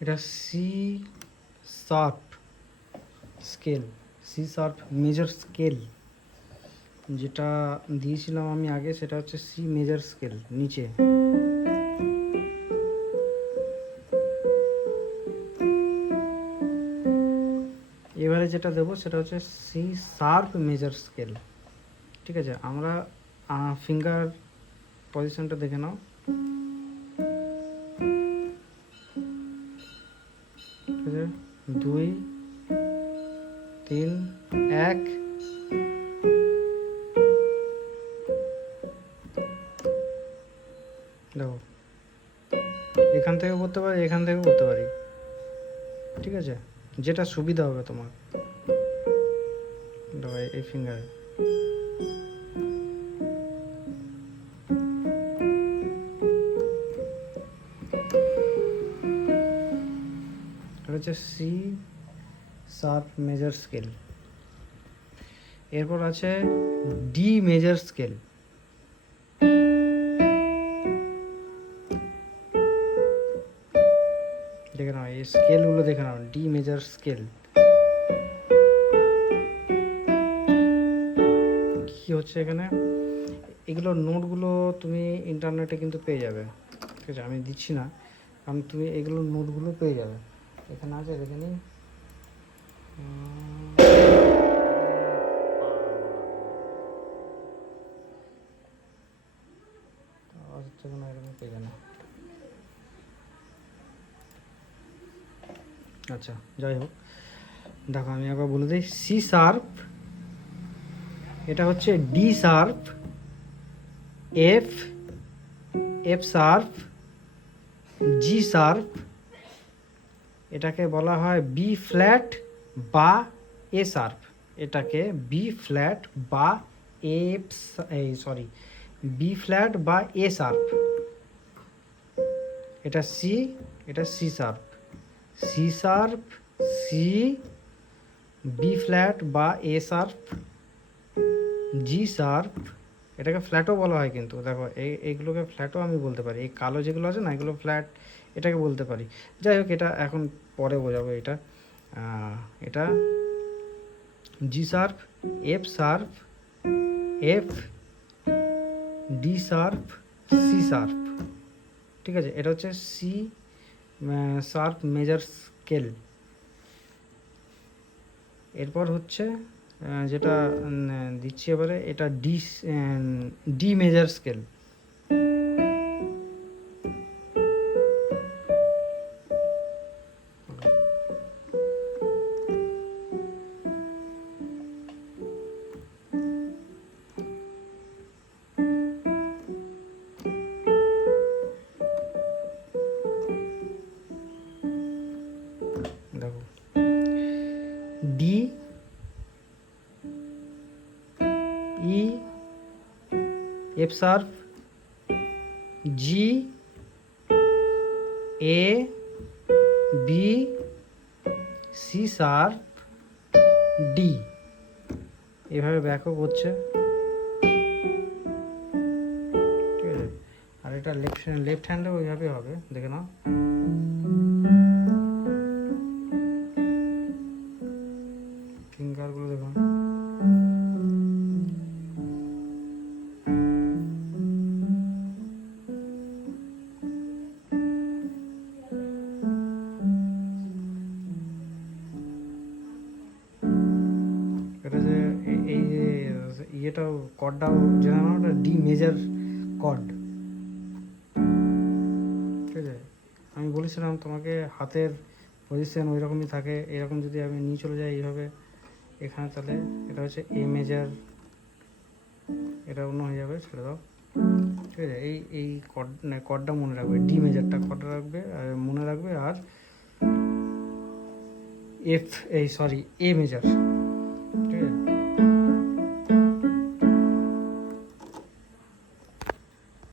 এটা C sharp scale, C sharp major scale যেটা দিয়েছিলাম আমি আগে, সেটা হচ্ছে সি মেজর স্কেল নিচে। এবারে যেটা দেবো সেটা হচ্ছে সি শার্প মেজর স্কেল। ঠিক আছে, আমরা ফিঙ্গার পজিশনটা দেখে নাও। ঠিক আছে, 2 3 1। দেখো, এখান থেকে করতে পারি, এখান থেকে করতে পারি। ঠিক আছে, যেটা সুবিধা হবে তোমার। দেখো এই ফিঙ্গারে এটা হচ্ছে সি শার্প মেজর স্কেল। এরপর আছে ডি মেজর স্কেল। দেখে নাও এই স্কেলগুলো, দেখে নাও ডি মেজর স্কেল কি হচ্ছে এখানে। এগুলোর নোটগুলো তুমি ইন্টারনেটে কিন্তু পেয়ে যাবে। ঠিক আছে, আমি দিচ্ছি না, কারণ তুমি এগুলোর নোটগুলো পেয়ে যাবে। এখানে আছে, দেখে নিই। পেয়ে যাবে। আচ্ছা, যাই হোক, দেখো আমি একবার বলে দিই। সি শার্প, এটা হচ্ছে D sharp, F, F sharp, G sharp, এটাকে বলা হয় বি ফ্ল্যাট বা এ শার্প। এটাকে বি ফ্ল্যাট বা এফ, সরি, বি ফ্ল্যাট বা এ শার্প। এটা সি, এটা C sharp, C sharp, C, B flat বা এ শার্প, জি শার্প। এটাকে ফ্ল্যাটও বলা হয় কিন্তু, দেখো এইগুলোকে ফ্ল্যাটও আমি বলতে পারি। এই কালো যেগুলো আছে না, এগুলো ফ্ল্যাট, এটাকে বলতে পারি। যাই হোক, এটা এখন পরে বোঝাবো। এটা এটা G sharp, F sharp, F, D sharp, C sharp. ঠিক আছে, এটা হচ্ছে সি শার্প মেজর স্কেল। এরপর হচ্ছে যেটা দিচ্ছি এবারে, এটা ডি মেজর স্কেল। দেখো, ডি, ই, এফ শার্প, জি, এ, বি, সি শার্প, ডি, এভাবে ব্যাকও করছে। ঠিক আছে, আর এটা লেফট হ্যান্ডে ওইভাবে হবে, দেখে নাও। ফিঙ্গারগুলো দেখুন। এটা যে এই যে ইয়েটাও, কর্ডটাও যেন ওটা ডি মেজর কর্ড। ঠিক আছে, আমি বলেছিলাম তোমাকে হাতের পজিশন ওই রকমই থাকে। এরকম যদি আমি নিয়ে চলে যাই এইভাবে এখানে, তাহলে এটা হচ্ছে এ মেজর, এটা অন্য হয়ে যাবে, ছেড়ে দাও। ঠিক আছে, এই কর্ডটা মনে রাখবে, ডি মেজরটা কর্ডটা রাখবে মনে রাখবে। আর এফ, এই সরি, এ মেজর,